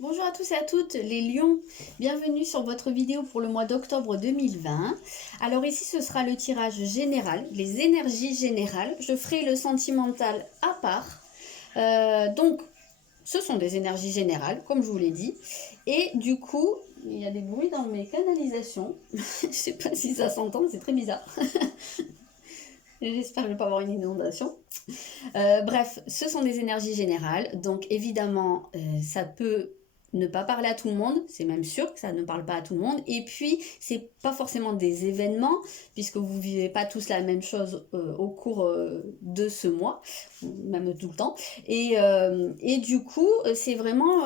Bonjour à tous et à toutes les lions, bienvenue sur votre vidéo pour le mois d'octobre 2020. Alors ici ce sera le tirage général, les énergies générales, je ferai le sentimental à part. Donc ce sont des énergies générales comme je vous l'ai dit et du coup il y a des bruits dans mes canalisations, je sais pas si ça s'entend, c'est très bizarre. J'espère que je ne vais pas avoir une inondation. Bref, ce sont des énergies générales, donc évidemment, ça peut ne pas parler à tout le monde, c'est même sûr que ça ne parle pas à tout le monde, et puis c'est pas forcément des événements, puisque vous vivez pas tous la même chose au cours de ce mois, même tout le temps, et du coup, c'est vraiment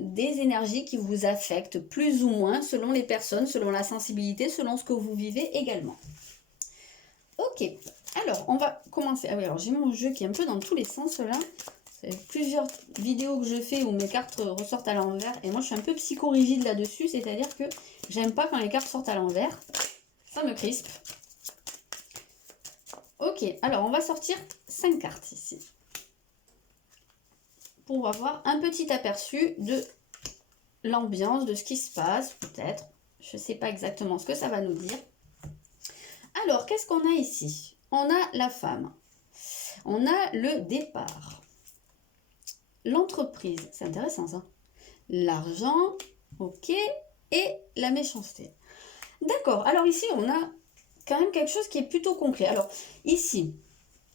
des énergies qui vous affectent plus ou moins selon les personnes, selon la sensibilité, selon ce que vous vivez également. Ok, alors on va commencer. Ah oui, alors j'ai mon jeu qui est un peu dans tous les sens là. C'est plusieurs vidéos que je fais où mes cartes ressortent à l'envers. Et moi je suis un peu psychorigide là-dessus, c'est-à-dire que j'aime pas quand les cartes sortent à l'envers. Ça me crispe. Ok, alors on va sortir 5 cartes ici. Pour avoir un petit aperçu de l'ambiance, de ce qui se passe, peut-être. Je sais pas exactement ce que ça va nous dire. Alors, qu'est-ce qu'on a ici? On a la femme. On a le départ. L'entreprise, c'est intéressant ça. L'argent, ok, et la méchanceté. D'accord, alors ici on a quand même quelque chose qui est plutôt concret. Alors ici,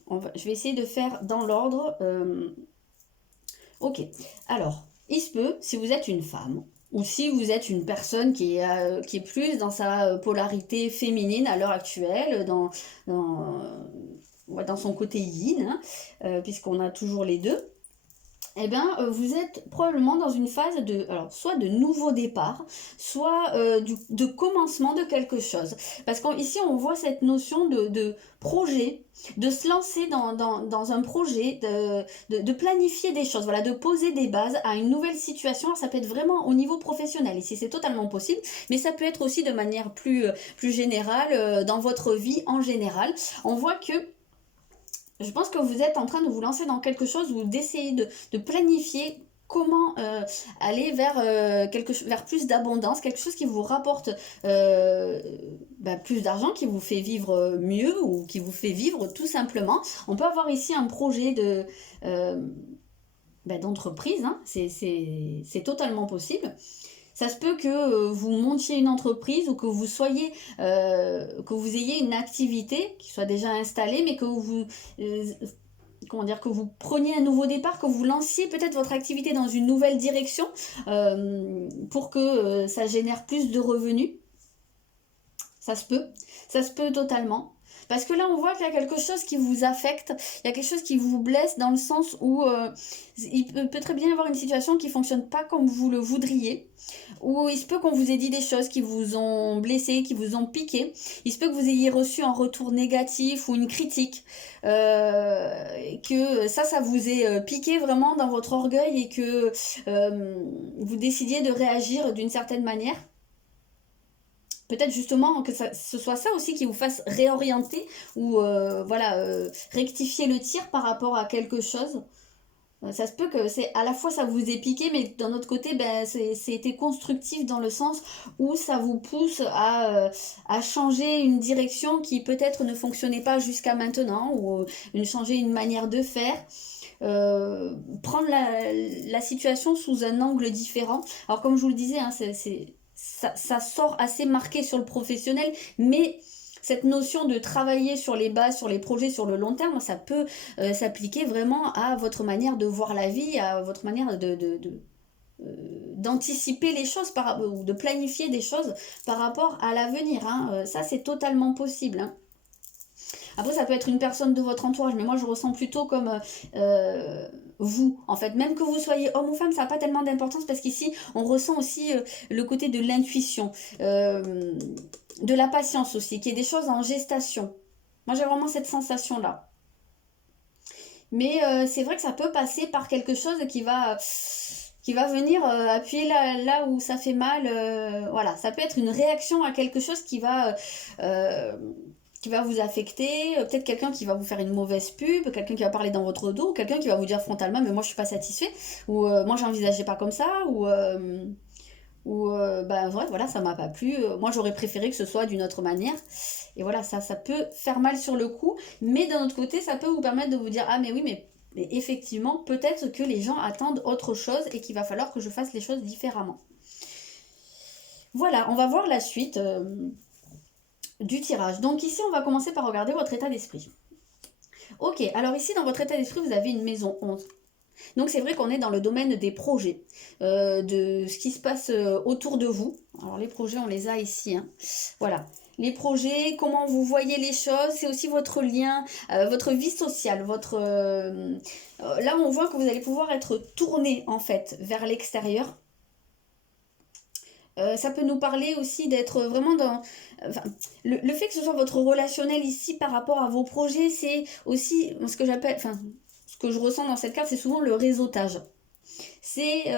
je vais essayer de faire dans l'ordre. Ok, alors il se peut, si vous êtes une femme, ou si vous êtes une personne qui est plus dans sa polarité féminine à l'heure actuelle, dans son côté yin, hein, puisqu'on a toujours les deux, eh bien, vous êtes probablement dans une phase de, alors, soit de nouveau départ, soit de commencement de quelque chose. Parce qu'ici, on voit cette notion de projet, de se lancer dans un projet, de planifier des choses, voilà, de poser des bases à une nouvelle situation. Alors, ça peut être vraiment au niveau professionnel, ici c'est totalement possible, mais ça peut être aussi de manière plus générale, dans votre vie en général. On voit que je pense que vous êtes en train de vous lancer dans quelque chose ou d'essayer de planifier comment aller vers plus d'abondance, quelque chose qui vous rapporte plus d'argent, qui vous fait vivre mieux ou qui vous fait vivre tout simplement. On peut avoir ici un projet euh, d'entreprise, hein, c'est totalement possible. Ça se peut que vous montiez une entreprise ou que que vous ayez une activité qui soit déjà installée, mais euh, que vous preniez un nouveau départ, que vous lanciez peut-être votre activité dans une nouvelle direction pour que ça génère plus de revenus. Ça se peut totalement. Parce que là, on voit qu'il y a quelque chose qui vous affecte, il y a quelque chose qui vous blesse dans le sens où il peut très bien y avoir une situation qui ne fonctionne pas comme vous le voudriez, ou il se peut qu'on vous ait dit des choses qui vous ont blessé, qui vous ont piqué, il se peut que vous ayez reçu un retour négatif ou une critique, que ça vous ait piqué vraiment dans votre orgueil et que vous décidiez de réagir d'une certaine manière. Peut-être justement que ce soit ça aussi qui vous fasse réorienter ou rectifier le tir par rapport à quelque chose. Ça se peut que c'est à la fois ça vous ait piqué, mais d'un autre côté, c'était constructif dans le sens où ça vous pousse à changer une direction qui peut-être ne fonctionnait pas jusqu'à maintenant ou changer une manière de faire. Prendre la situation sous un angle différent. Alors comme je vous le disais, hein, ça sort assez marqué sur le professionnel, mais cette notion de travailler sur les bases, sur les projets, sur le long terme, ça peut s'appliquer vraiment à votre manière de voir la vie, à votre manière d'anticiper les choses ou de planifier des choses par rapport à l'avenir. Hein. Ça, c'est totalement possible. Hein. Après, ça peut être une personne de votre entourage, mais moi, je ressens plutôt comme vous. En fait, même que vous soyez homme ou femme, ça n'a pas tellement d'importance parce qu'ici, on ressent aussi le côté de l'intuition, de la patience aussi, qu'il y ait des choses en gestation. Moi, j'ai vraiment cette sensation-là. Mais c'est vrai que ça peut passer par quelque chose qui va venir appuyer là où ça fait mal. Voilà, ça peut être une réaction à quelque chose euh, qui va vous affecter, peut-être quelqu'un qui va vous faire une mauvaise pub, quelqu'un qui va parler dans votre dos, quelqu'un qui va vous dire frontalement mais moi je suis pas satisfait, ou moi j'envisageais pas comme ça, ou bah ouais, voilà, ça m'a pas plu, moi j'aurais préféré que ce soit d'une autre manière. Et voilà, ça peut faire mal sur le coup, mais d'un autre côté, ça peut vous permettre de vous dire ah mais oui, mais effectivement, peut-être que les gens attendent autre chose et qu'il va falloir que je fasse les choses différemment. Voilà, on va voir la suite du tirage. Donc ici, on va commencer par regarder votre état d'esprit. Ok, alors ici, dans votre état d'esprit, vous avez une maison 11. Donc c'est vrai qu'on est dans le domaine des projets, de ce qui se passe autour de vous. Alors les projets, on les a ici, hein. Voilà. Les projets, comment vous voyez les choses, c'est aussi votre lien, votre vie sociale, là on voit que vous allez pouvoir être tourné en fait vers l'extérieur. Ça peut nous parler aussi d'être vraiment dans... Enfin, le fait que ce soit votre relationnel ici par rapport à vos projets, c'est aussi ce que j'appelle... Enfin, ce que je ressens dans cette carte, c'est souvent le réseautage. C'est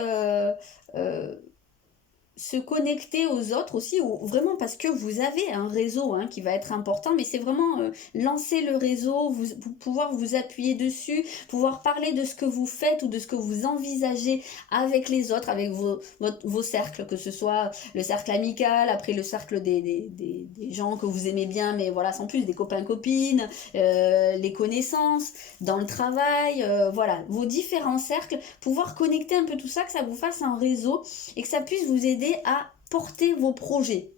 se connecter aux autres aussi, ou vraiment parce que vous avez un réseau hein, qui va être important, mais c'est vraiment lancer le réseau, pouvoir vous appuyer dessus, pouvoir parler de ce que vous faites ou de ce que vous envisagez avec les autres, avec vos cercles, que ce soit le cercle amical, après le cercle des gens que vous aimez bien, mais voilà, sans plus, des copains-copines, les connaissances, dans le travail, voilà, vos différents cercles, pouvoir connecter un peu tout ça, que ça vous fasse un réseau et que ça puisse vous aider à porter vos projets,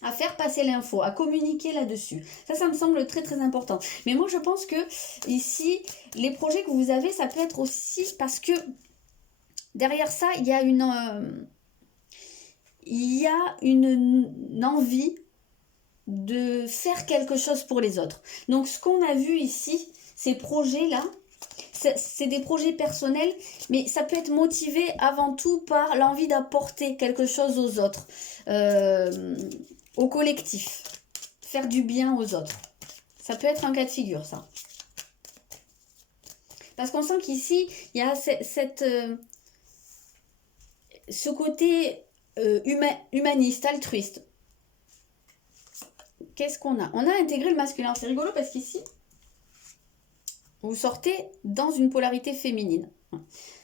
à faire passer l'info, à communiquer là-dessus. Ça me semble très très important. Mais moi je pense que ici, les projets que vous avez, ça peut être aussi parce que derrière ça, il y a une envie de faire quelque chose pour les autres. Donc ce qu'on a vu ici, ces projets-là, c'est des projets personnels, mais ça peut être motivé avant tout par l'envie d'apporter quelque chose aux autres, au collectif, faire du bien aux autres. Ça peut être un cas de figure, ça. Parce qu'on sent qu'ici, il y a ce côté humaniste, altruiste. Qu'est-ce qu'on a? On a intégré le masculin. C'est rigolo parce qu'ici, vous sortez dans une polarité féminine.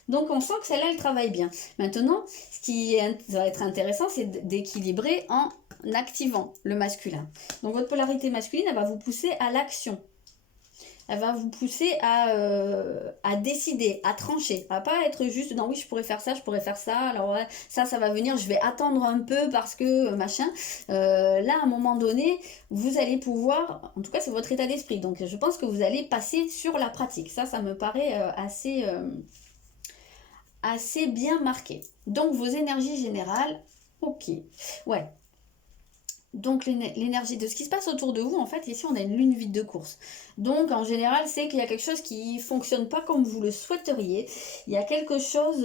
Donc on sent que celle-là, elle travaille bien. Maintenant, ce qui va être intéressant, c'est d'équilibrer en activant le masculin. Donc votre polarité masculine, elle va vous pousser à l'action. Elle va vous pousser à décider, à trancher, à pas être juste dans oui, je pourrais faire ça, alors ouais, ça va venir, je vais attendre un peu parce que machin. Là, à un moment donné, vous allez pouvoir, en tout cas, c'est votre état d'esprit. Donc, je pense que vous allez passer sur la pratique. Ça me paraît assez bien marqué. Donc, vos énergies générales, ok. Ouais. Donc l'énergie de ce qui se passe autour de vous, en fait, ici on a une lune vide de course. Donc en général, c'est qu'il y a quelque chose qui fonctionne pas comme vous le souhaiteriez. Il y a quelque chose...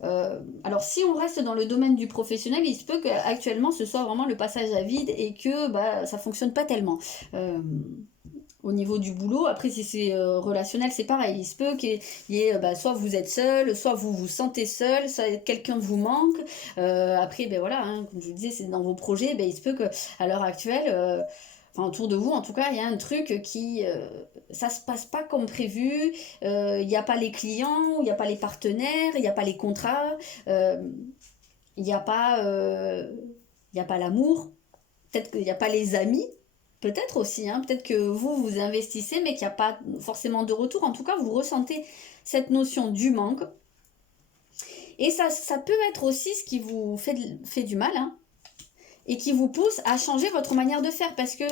alors si on reste dans le domaine du professionnel, il se peut qu'actuellement ce soit vraiment le passage à vide et que bah, ça fonctionne pas tellement. Au niveau du boulot, après si c'est relationnel, c'est pareil. Il se peut qu'il y ait, soit vous êtes seul, soit vous vous sentez seul, soit quelqu'un vous manque. Après, ben voilà, hein, comme je vous disais, c'est dans vos projets, ben, il se peut que à l'heure actuelle, autour de vous, en tout cas, il y a un truc qui, ça se passe pas comme prévu. Il n'y a pas les clients, il n'y a pas les partenaires, il n'y a pas les contrats, il n'y a pas, l'amour. Peut-être qu'il n'y a pas les amis. Peut-être aussi, hein, peut-être que vous investissez, mais qu'il n'y a pas forcément de retour. En tout cas, vous ressentez cette notion du manque. Et ça peut être aussi ce qui vous fait du mal, hein, et qui vous pousse à changer votre manière de faire. Parce que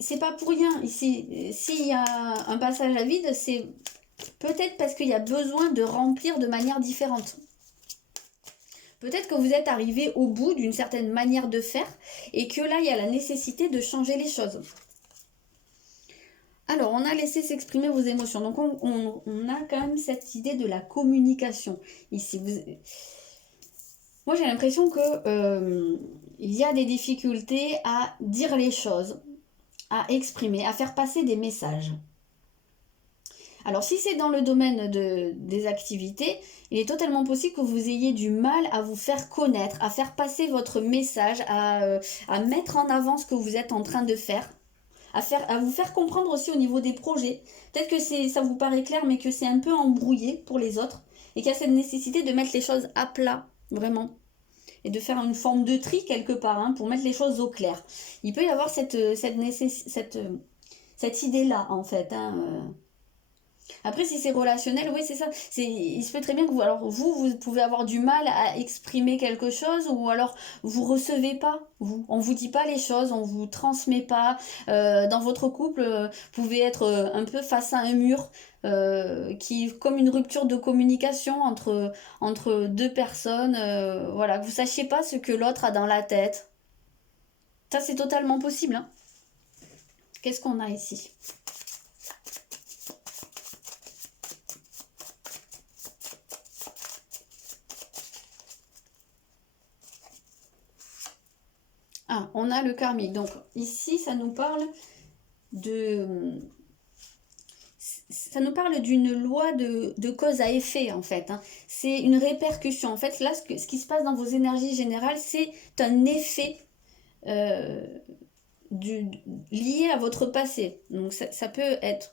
c'est pas pour rien. Ici, s'il y a un passage à vide, c'est peut-être parce qu'il y a besoin de remplir de manière différente. Peut-être que vous êtes arrivé au bout d'une certaine manière de faire et que là, il y a la nécessité de changer les choses. Alors, on a laissé s'exprimer vos émotions. Donc, on a quand même cette idée de la communication ici. Moi, j'ai l'impression que il y a des difficultés à dire les choses, à exprimer, à faire passer des messages. Alors si c'est dans le domaine des activités, il est totalement possible que vous ayez du mal à vous faire connaître, à faire passer votre message, à mettre en avant ce que vous êtes en train de faire. À vous faire comprendre aussi au niveau des projets. Peut-être que ça vous paraît clair, mais que c'est un peu embrouillé pour les autres, et qu'il y a cette nécessité de mettre les choses à plat, vraiment, et de faire une forme de tri quelque part, hein, pour mettre les choses au clair. Il peut y avoir cette idée-là, en fait, hein. Après, si c'est relationnel, oui, c'est ça. Il se peut très bien que vous pouvez avoir du mal à exprimer quelque chose, ou alors vous recevez pas, on vous dit pas les choses, on vous transmet pas. Dans votre couple, vous pouvez être un peu face à un mur, comme une rupture de communication entre deux personnes, voilà, que vous sachiez pas ce que l'autre a dans la tête. Ça, c'est totalement possible, hein. Qu'est-ce qu'on a ici? Ah, on a le karmique. Donc ici, ça nous parle d'une loi de cause à effet, en fait, hein. C'est une répercussion. En fait, là, ce qui se passe dans vos énergies générales, c'est un effet euh, lié à votre passé. Donc ça peut être...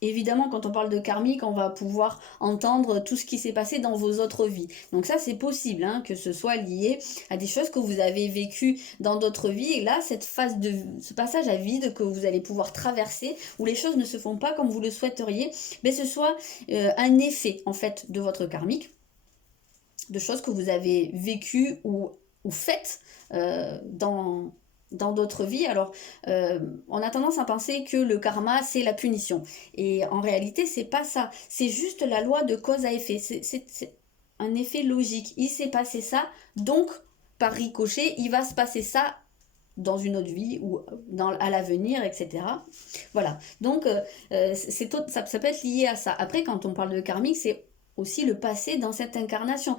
Évidemment, quand on parle de karmique, on va pouvoir entendre tout ce qui s'est passé dans vos autres vies. Donc ça, c'est possible, hein, que ce soit lié à des choses que vous avez vécues dans d'autres vies. Et là, ce passage à vide que vous allez pouvoir traverser, où les choses ne se font pas comme vous le souhaiteriez, mais ce soit un effet, en fait, de votre karmique, de choses que vous avez vécues ou faites dans d'autres vies. Alors, on a tendance à penser que le karma, c'est la punition. Et en réalité, c'est pas ça. C'est juste la loi de cause à effet. C'est un effet logique. Il s'est passé ça, donc, par ricochet, il va se passer ça dans une autre vie ou à l'avenir, etc. Voilà. Donc, ça peut être lié à ça. Après, quand on parle de karmique, c'est aussi le passé dans cette incarnation.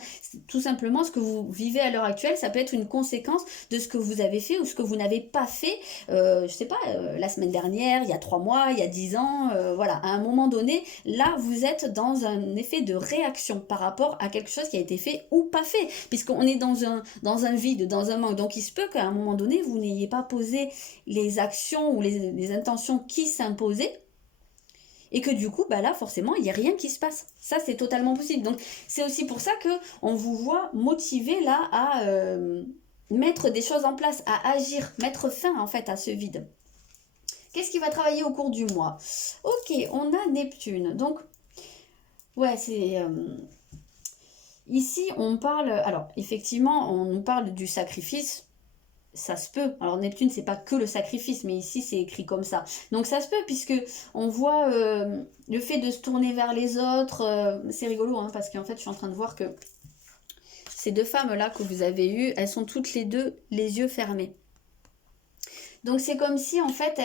Tout simplement, ce que vous vivez à l'heure actuelle, ça peut être une conséquence de ce que vous avez fait ou ce que vous n'avez pas fait, je sais pas, la semaine dernière, il y a 3 mois, il y a 10 ans, voilà. À un moment donné, là, vous êtes dans un effet de réaction par rapport à quelque chose qui a été fait ou pas fait, puisqu'on est dans un vide, dans un manque. Donc, il se peut qu'à un moment donné, vous n'ayez pas posé les actions ou les intentions qui s'imposaient, et que du coup, bah là, forcément, il n'y a rien qui se passe. Ça, c'est totalement possible. Donc, c'est aussi pour ça qu'on vous voit motivé là à mettre des choses en place, à agir, mettre fin en fait à ce vide. Qu'est-ce qui va travailler au cours du mois? Ok, on a Neptune. Donc, ouais, c'est... ici, on parle... Alors, effectivement, on nous parle du sacrifice. Ça se peut. Alors Neptune, c'est pas que le sacrifice, mais ici c'est écrit comme ça. Donc ça se peut, puisque on voit le fait de se tourner vers les autres. C'est rigolo, hein, parce qu'en fait, je suis en train de voir que ces deux femmes-là que vous avez eues, elles sont toutes les deux les yeux fermés. Donc c'est comme si, en fait,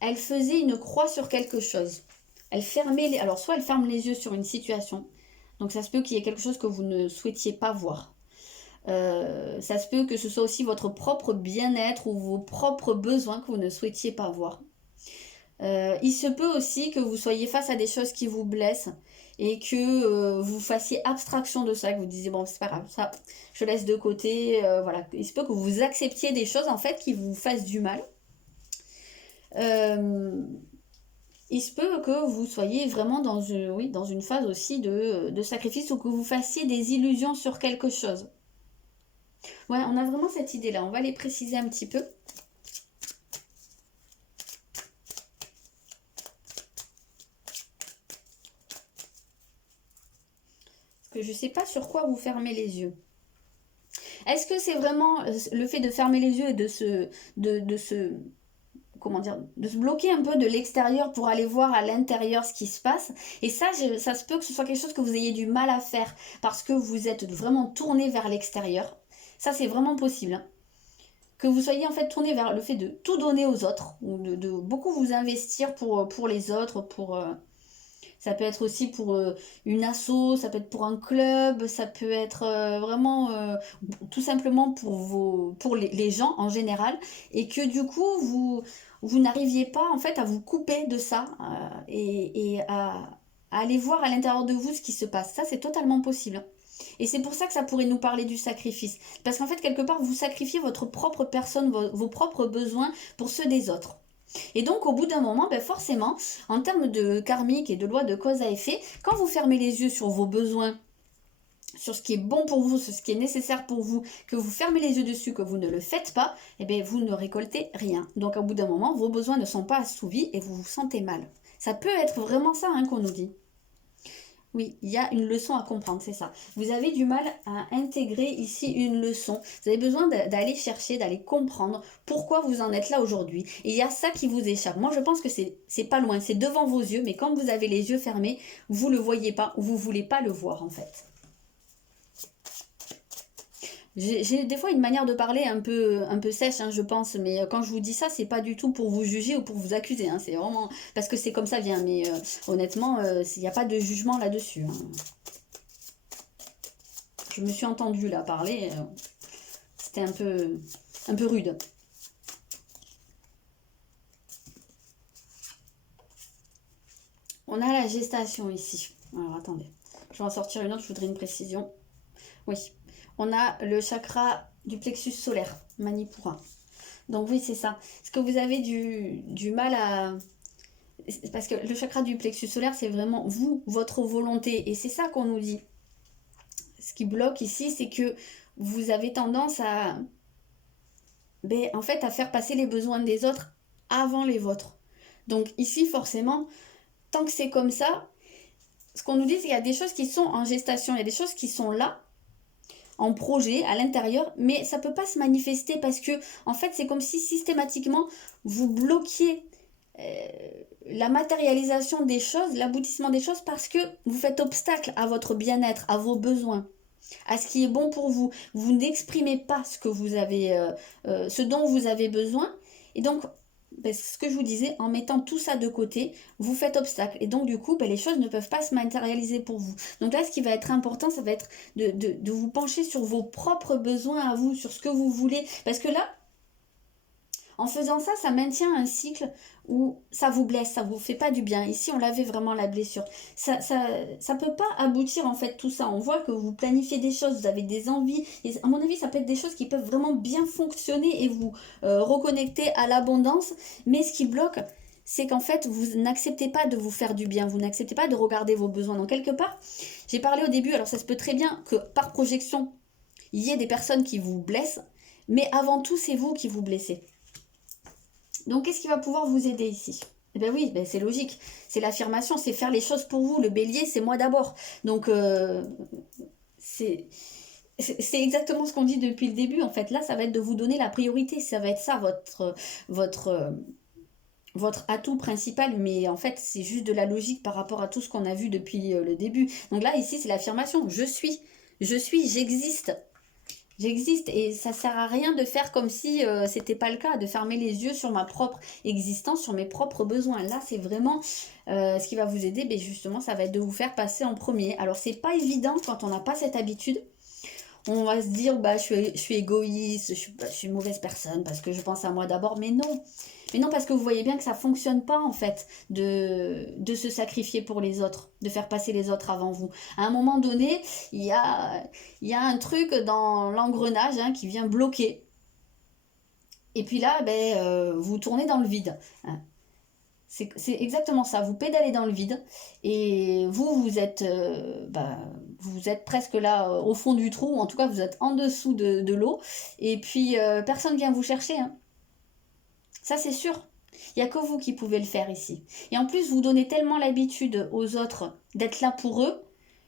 elles faisaient une croix sur quelque chose. Alors soit elles ferment les yeux sur une situation. Donc ça se peut qu'il y ait quelque chose que vous ne souhaitiez pas voir. Ça se peut que ce soit aussi votre propre bien-être ou vos propres besoins que vous ne souhaitiez pas voir. Il se peut aussi que vous soyez face à des choses qui vous blessent et que vous fassiez abstraction de ça, que vous disiez bon, c'est pas grave, ça je laisse de côté, voilà. Il se peut que vous acceptiez des choses en fait qui vous fassent du mal. Il se peut que vous soyez vraiment dans une phase aussi de sacrifice, ou que vous fassiez des illusions sur quelque chose. Ouais, on a vraiment cette idée-là. On va les préciser un petit peu. Parce que je ne sais pas sur quoi vous fermez les yeux. Est-ce que c'est vraiment le fait de fermer les yeux et de se bloquer un peu de l'extérieur pour aller voir à l'intérieur ce qui se passe? Et ça se peut que ce soit quelque chose que vous ayez du mal à faire parce que vous êtes vraiment tourné vers l'extérieur. Ça, c'est vraiment possible, hein. Que vous soyez en fait tourné vers le fait de tout donner aux autres, ou de beaucoup vous investir pour les autres, ça peut être aussi pour une asso, ça peut être pour un club, ça peut être vraiment tout simplement pour les gens en général, et que du coup vous n'arriviez pas en fait à vous couper de ça et à aller voir à l'intérieur de vous ce qui se passe. Ça, c'est totalement possible, hein. Et c'est pour ça que ça pourrait nous parler du sacrifice. Parce qu'en fait, quelque part, vous sacrifiez votre propre personne, vos propres besoins pour ceux des autres. Et donc, au bout d'un moment, ben forcément, en termes de karmique et de loi de cause à effet, quand vous fermez les yeux sur vos besoins, sur ce qui est bon pour vous, sur ce qui est nécessaire pour vous, que vous fermez les yeux dessus, que vous ne le faites pas, eh bien, vous ne récoltez rien. Donc, au bout d'un moment, vos besoins ne sont pas assouvis et vous vous sentez mal. Ça peut être vraiment ça, hein, qu'on nous dit. Oui, il y a une leçon à comprendre, c'est ça. Vous avez du mal à intégrer ici une leçon. Vous avez besoin d'aller chercher, d'aller comprendre pourquoi vous en êtes là aujourd'hui. Et il y a ça qui vous échappe. Moi, je pense que c'est pas loin, c'est devant vos yeux, mais quand vous avez les yeux fermés, vous le voyez pas ou vous voulez pas le voir en fait. J'ai des fois une manière de parler un peu sèche, hein, je pense, mais quand je vous dis ça, c'est pas du tout pour vous juger ou pour vous accuser, hein, c'est vraiment parce que c'est comme ça vient, mais honnêtement, il n'y a pas de jugement là-dessus, hein. Je me suis entendue là parler, c'était un peu rude. On a la gestation ici. Alors attendez, je vais en sortir une autre, je voudrais une précision. Oui, on a le chakra du plexus solaire, Manipura. Donc oui, c'est ça. Est-ce que vous avez du mal à... Parce que le chakra du plexus solaire, c'est vraiment vous, votre volonté. Et c'est ça qu'on nous dit. Ce qui bloque ici, c'est que vous avez tendance à... Ben, en fait, à faire passer les besoins des autres avant les vôtres. Donc ici, forcément, tant que c'est comme ça, ce qu'on nous dit, c'est qu'il y a des choses qui sont en gestation. Il y a des choses qui sont là, en projet à l'intérieur, mais ça peut pas se manifester parce que en fait c'est comme si systématiquement vous bloquiez la matérialisation des choses, l'aboutissement des choses parce que vous faites obstacle à votre bien-être, à vos besoins, à ce qui est bon pour vous. Vous n'exprimez pas ce que vous avez, ce dont vous avez besoin, et donc ben, ce que je vous disais, en mettant tout ça de côté, vous faites obstacle. Et donc, du coup, ben, les choses ne peuvent pas se matérialiser pour vous. Donc là, ce qui va être important, ça va être de vous pencher sur vos propres besoins à vous, sur ce que vous voulez. Parce que là, en faisant ça, ça maintient un cycle où ça vous blesse, ça vous fait pas du bien. Ici, on l'avait vraiment la blessure. Ça peut pas aboutir en fait tout ça. On voit que vous planifiez des choses, vous avez des envies. Et à mon avis, ça peut être des choses qui peuvent vraiment bien fonctionner et vous reconnecter à l'abondance. Mais ce qui bloque, c'est qu'en fait, vous n'acceptez pas de vous faire du bien. Vous n'acceptez pas de regarder vos besoins. Donc quelque part, j'ai parlé au début, alors ça se peut très bien que par projection, il y ait des personnes qui vous blessent. Mais avant tout, c'est vous qui vous blessez. Donc, qu'est-ce qui va pouvoir vous aider ici? Eh bien oui, ben c'est logique. C'est l'affirmation, c'est faire les choses pour vous. Le bélier, c'est moi d'abord. Donc, c'est exactement ce qu'on dit depuis le début. En fait, là, ça va être de vous donner la priorité. Ça va être ça, votre, votre atout principal. Mais en fait, c'est juste de la logique par rapport à tout ce qu'on a vu depuis le début. Donc là, ici, c'est l'affirmation. J'existe. J'existe et ça sert à rien de faire comme si c'était pas le cas, de fermer les yeux sur ma propre existence, sur mes propres besoins. Là, c'est vraiment ce qui va vous aider. Mais justement, ça va être de vous faire passer en premier. Alors, c'est pas évident quand on n'a pas cette habitude. On va se dire, bah, je suis égoïste, je suis une mauvaise personne parce que je pense à moi d'abord. Mais non. Mais non, parce que vous voyez bien que ça fonctionne pas en fait de se sacrifier pour les autres, de faire passer les autres avant vous. À un moment donné, il y a un truc dans l'engrenage hein, qui vient bloquer. Et puis là, ben, vous tournez dans le vide. Hein. C'est exactement ça, vous pédalez dans le vide et vous êtes presque là au fond du trou, ou en tout cas vous êtes en dessous de l'eau et puis personne vient vous chercher. Hein. Ça, c'est sûr. Il n'y a que vous qui pouvez le faire ici. Et en plus, vous donnez tellement l'habitude aux autres d'être là pour eux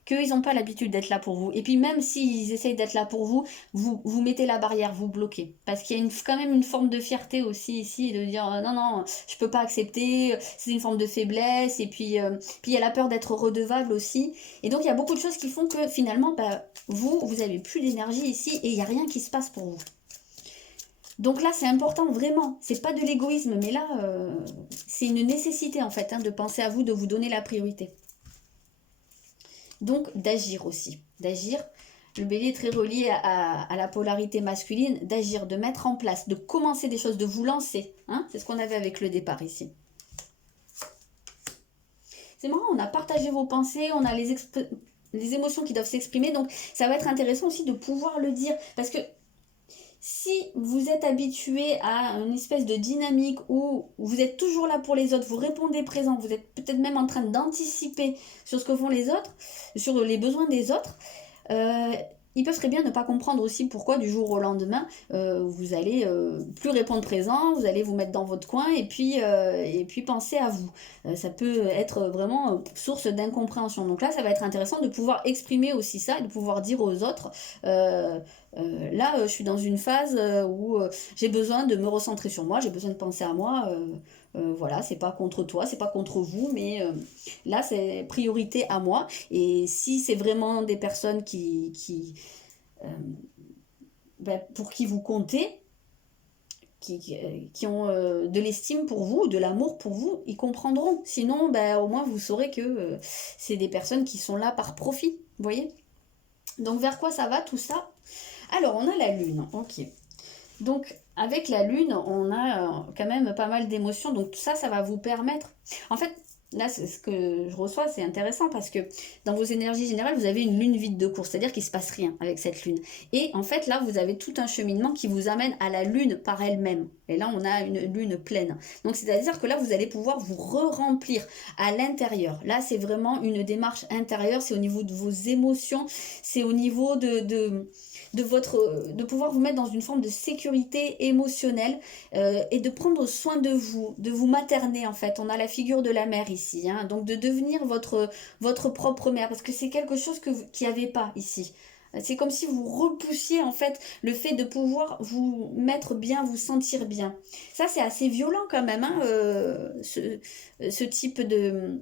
qu'ils n'ont pas l'habitude d'être là pour vous. Et puis même s'ils essayent d'être là pour vous, vous mettez la barrière, vous bloquez. Parce qu'il y a quand même une forme de fierté aussi ici, de dire non, non, je ne peux pas accepter, c'est une forme de faiblesse. Et puis il y a la peur d'être redevable aussi. Et donc il y a beaucoup de choses qui font que finalement, bah, vous n'avez plus d'énergie ici et il n'y a rien qui se passe pour vous. Donc là, c'est important, vraiment. C'est pas de l'égoïsme, mais là, c'est une nécessité, en fait, hein, de penser à vous, de vous donner la priorité. Donc, d'agir aussi. D'agir. Le bélier est très relié à la polarité masculine, d'agir, de mettre en place, de commencer des choses, de vous lancer. Hein, c'est ce qu'on avait avec le départ ici. C'est marrant, on a partagé vos pensées, on a les émotions qui doivent s'exprimer, donc ça va être intéressant aussi de pouvoir le dire, parce que si vous êtes habitué à une espèce de dynamique où vous êtes toujours là pour les autres, vous répondez présent, vous êtes peut-être même en train d'anticiper sur ce que font les autres, sur les besoins des autres, ils peuvent très bien ne pas comprendre aussi pourquoi du jour au lendemain vous allez plus répondre présent, vous allez vous mettre dans votre coin et puis penser à vous. Ça peut être vraiment source d'incompréhension. Donc là, ça va être intéressant de pouvoir exprimer aussi ça et de pouvoir dire aux autres là, je suis dans une phase où j'ai besoin de me recentrer sur moi, j'ai besoin de penser à moi. Voilà, c'est pas contre toi, c'est pas contre vous, mais là, c'est priorité à moi. Et si c'est vraiment des personnes pour qui vous comptez, qui ont de l'estime pour vous, de l'amour pour vous, ils comprendront. Sinon, au moins, vous saurez que c'est des personnes qui sont là par profit, vous voyez? Donc, vers quoi ça va tout ça? Alors, on a la lune, ok. Donc, avec la lune, on a quand même pas mal d'émotions. Donc, tout ça, ça va vous permettre... En fait, là, c'est ce que je reçois, c'est intéressant parce que dans vos énergies générales, vous avez une lune vide de course. C'est-à-dire qu'il ne se passe rien avec cette lune. Et en fait, là, vous avez tout un cheminement qui vous amène à la lune par elle-même. Et là, on a une lune pleine. Donc, c'est-à-dire que là, vous allez pouvoir vous re-remplir à l'intérieur. Là, c'est vraiment une démarche intérieure. C'est au niveau de vos émotions. C'est au niveau de pouvoir vous mettre dans une forme de sécurité émotionnelle et de prendre soin de vous materner en fait. On a la figure de la mère ici, hein, donc de devenir votre propre mère, parce que c'est quelque chose qu'il n'y avait pas ici. C'est comme si vous repoussiez en fait le fait de pouvoir vous mettre bien, vous sentir bien. Ça c'est assez violent quand même, hein, ce type de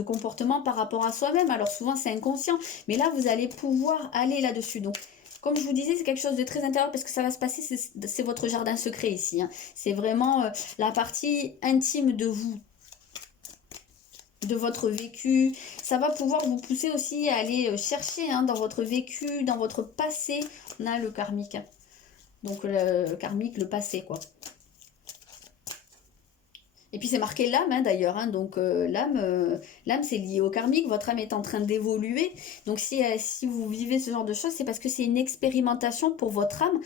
comportement par rapport à soi-même. Alors souvent c'est inconscient, mais là vous allez pouvoir aller là-dessus. Donc comme je vous disais, c'est quelque chose de très intérieur parce que ça va se passer, c'est votre jardin secret ici. Hein. C'est vraiment la partie intime de vous, de votre vécu. Ça va pouvoir vous pousser aussi à aller chercher dans votre vécu, dans votre passé. On a le karmique. Hein. Donc le karmique, le passé quoi. Et puis c'est marqué l'âme hein, d'ailleurs, hein, donc l'âme c'est lié au karmique, votre âme est en train d'évoluer. Donc si vous vivez ce genre de choses, c'est parce que c'est une expérimentation pour votre âme.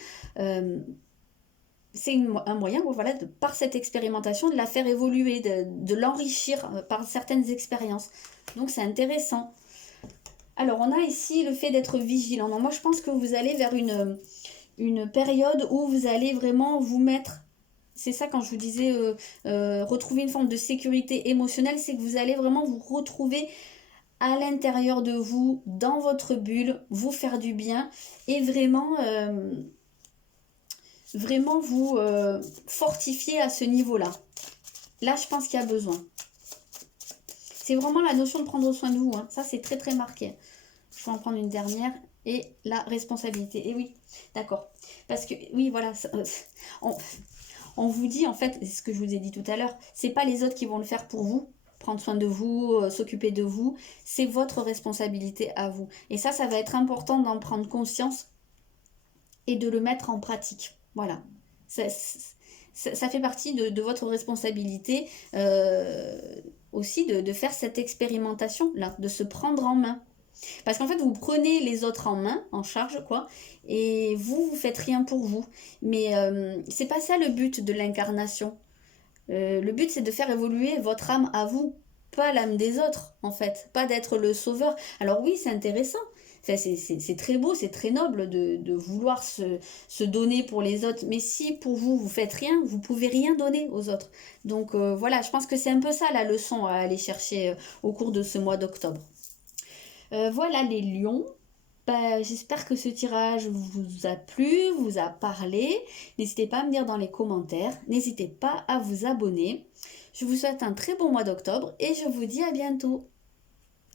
C'est un moyen, voilà, par cette expérimentation, de la faire évoluer, de l'enrichir par certaines expériences. Donc c'est intéressant. Alors on a ici le fait d'être vigilant. Donc, moi je pense que vous allez vers une période où vous allez vraiment vous mettre... C'est ça quand je vous disais retrouver une forme de sécurité émotionnelle, c'est que vous allez vraiment vous retrouver à l'intérieur de vous, dans votre bulle, vous faire du bien et vraiment vous fortifier à ce niveau-là. Là, je pense qu'il y a besoin. C'est vraiment la notion de prendre soin de vous. Hein. Ça, c'est très très marqué. Je vais en prendre une dernière. Et la responsabilité. Et oui, d'accord. Parce que, oui, voilà, on vous dit, en fait, c'est ce que je vous ai dit tout à l'heure, c'est pas les autres qui vont le faire pour vous, prendre soin de vous, s'occuper de vous, c'est votre responsabilité à vous. Et ça va être important d'en prendre conscience et de le mettre en pratique. Voilà. Ça fait partie de votre responsabilité aussi de faire cette expérimentation-là, de se prendre en main. Parce qu'en fait, vous prenez les autres en main, en charge, quoi, et vous faites rien pour vous. Mais c'est pas ça le but de l'incarnation. Le but, c'est de faire évoluer votre âme à vous, pas l'âme des autres, en fait. Pas d'être le sauveur. Alors oui, c'est intéressant. Enfin, c'est très beau, c'est très noble de vouloir se donner pour les autres. Mais si pour vous, vous faites rien, vous pouvez rien donner aux autres. Donc voilà, je pense que c'est un peu ça la leçon à aller chercher au cours de ce mois d'octobre. Voilà les lions. J'espère que ce tirage vous a plu, vous a parlé. N'hésitez pas à me dire dans les commentaires. N'hésitez pas à vous abonner. Je vous souhaite un très bon mois d'octobre et je vous dis à bientôt.